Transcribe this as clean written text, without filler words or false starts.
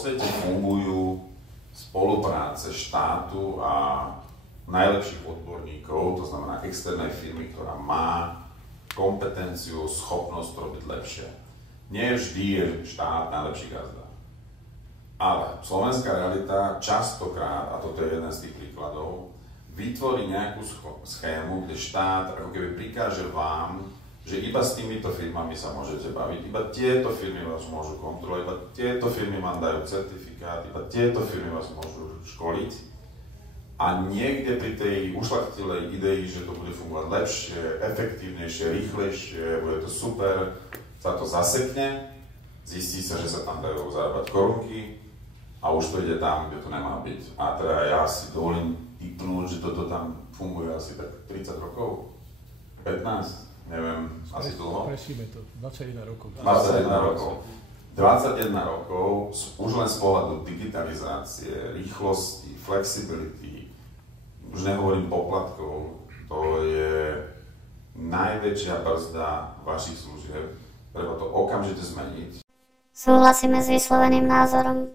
svete fungujú spolupráce štátu a najlepších odborníkov, to znamená externej firmy, ktorá má kompetenciu, schopnosť robiť lepšie. Nie vždy je štát najlepší gazda. Ale slovenská realita častokrát, a toto je jeden z tých príkladov, vytvorí nejakú schému, kde štát ako keby prikáže vám, že iba s týmito firmami sa môžete baviť, iba tieto firmy vás môžu kontrolovať, iba tieto firmy vám dajú certifikát, iba tieto firmy vás môžu školiť. A niekde pri tej ušľachtilej idei, že to bude fungovať lepšie, efektívnejšie, rýchlejšie, bude to super, sa to zasekne, zistí sa, že sa tam dajú zarábať korunky a už to ide tam, kde to nemá byť. A teda ja si dovolím typnúť, že toto tam funguje asi tak 30 rokov, 15. Neviem, asi dlho. Prešíme to, 21 rokov. 21 rokov. 21 rokov, už len z pohľadu digitalizácie, rýchlosti, flexibility, už nehovorím poplatkov, to je najväčšia brzda vašich služieb. Treba to okamžite zmeniť. Súhlasíme s vysloveným názorom.